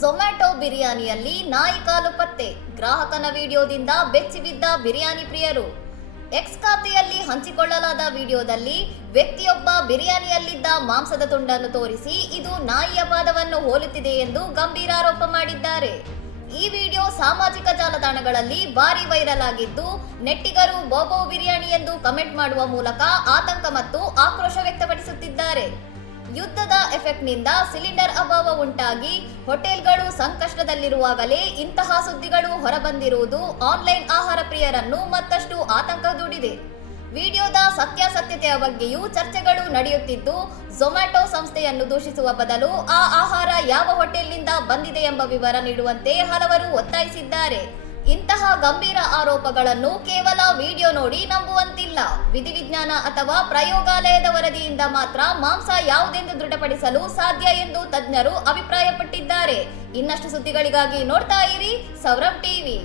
Zomato ಬಿರಿಯಾನಿಯಲ್ಲಿ ನಾಯಿ ಕಾಲು ಪತ್ತೆ, ಗ್ರಾಹಕನ ವಿಡಿಯೋದಿಂದ ಬೆಚ್ಚಿಬಿದ್ದ ಬಿರಿಯಾನಿ ಪ್ರಿಯರು. ಎಕ್ಸ್ ಖಾತೆಯಲ್ಲಿ ಹಂಚಿಕೊಳ್ಳಲಾದ ವಿಡಿಯೋದಲ್ಲಿ ವ್ಯಕ್ತಿಯೊಬ್ಬ ಬಿರಿಯಾನಿಯಲ್ಲಿದ್ದ ಮಾಂಸದ ತುಂಡನ್ನು ತೋರಿಸಿ ಇದು ನಾಯಿಯ ಪಾದವನ್ನು ಹೋಲುತ್ತಿದೆ ಎಂದು ಗಂಭೀರ ಆರೋಪ ಮಾಡಿದ್ದಾರೆ. ಈ ವಿಡಿಯೋ ಸಾಮಾಜಿಕ ಜಾಲತಾಣಗಳಲ್ಲಿ ಭಾರಿ ವೈರಲ್ ಆಗಿದ್ದು, ನೆಟ್ಟಿಗರು ಬೋಬೋ ಬಿರಿಯಾನಿ ಎಂದು ಕಮೆಂಟ್ ಮಾಡುವ ಮೂಲಕ ಆತಂಕ ಮತ್ತು ಆಕ್ರೋಶ ವ್ಯಕ್ತಪಡಿಸುತ್ತಿದ್ದಾರೆ. ಯುದ್ಧದ ಎಫೆಕ್ಟ್ನಿಂದ ಸಿಲಿಂಡರ್ ಅಭಾವ ಉಂಟಾಗಿ ಹೋಟೆಲ್ಗಳು ಸಂಕಷ್ಟದಲ್ಲಿರುವಾಗಲೇ ಇಂತಹ ಸುದ್ದಿಗಳು ಹೊರಬಂದಿರುವುದು ಆನ್ಲೈನ್ ಆಹಾರ ಪ್ರಿಯರನ್ನು ಮತ್ತಷ್ಟು ಆತಂಕದೂಡಿದೆ. ವಿಡಿಯೋದ ಸತ್ಯಾಸತ್ಯತೆಯ ಬಗ್ಗೆಯೂ ಚರ್ಚೆಗಳು ನಡೆಯುತ್ತಿದ್ದು, ಝೊಮ್ಯಾಟೊ ಸಂಸ್ಥೆಯನ್ನು ದೂಷಿಸುವ ಬದಲು ಆ ಆಹಾರ ಯಾವ ಹೋಟೆಲ್ನಿಂದ ಬಂದಿದೆ ಎಂಬ ವಿವರ ನೀಡುವಂತೆ ಹಲವರು ಒತ್ತಾಯಿಸಿದ್ದಾರೆ. ಇಂತಹ ಗಂಭೀರ ಆರೋಪಗಳನ್ನು ಕೇವಲ ವಿಡಿಯೋ ನೋಡಿ ನಂಬುವಂತಿಲ್ಲ. ವಿಧಿವಿಜ್ಞಾನ ಅಥವಾ ಪ್ರಯೋಗಾಲಯದ ವರದಿಯಿಂದ ಮಾತ್ರ ಮಾಂಸ ಯಾವುದೆಂದು ದೃಢಪಡಿಸಲು ಸಾಧ್ಯ ಎಂದು ತಜ್ಞರು ಅಭಿಪ್ರಾಯಪಟ್ಟಿದ್ದಾರೆ. ಇನ್ನಷ್ಟು ಸುದ್ದಿಗಳಿಗಾಗಿ ನೋಡ್ತಾ ಇರಿ ಸೌರಭ್ ಟಿವಿ.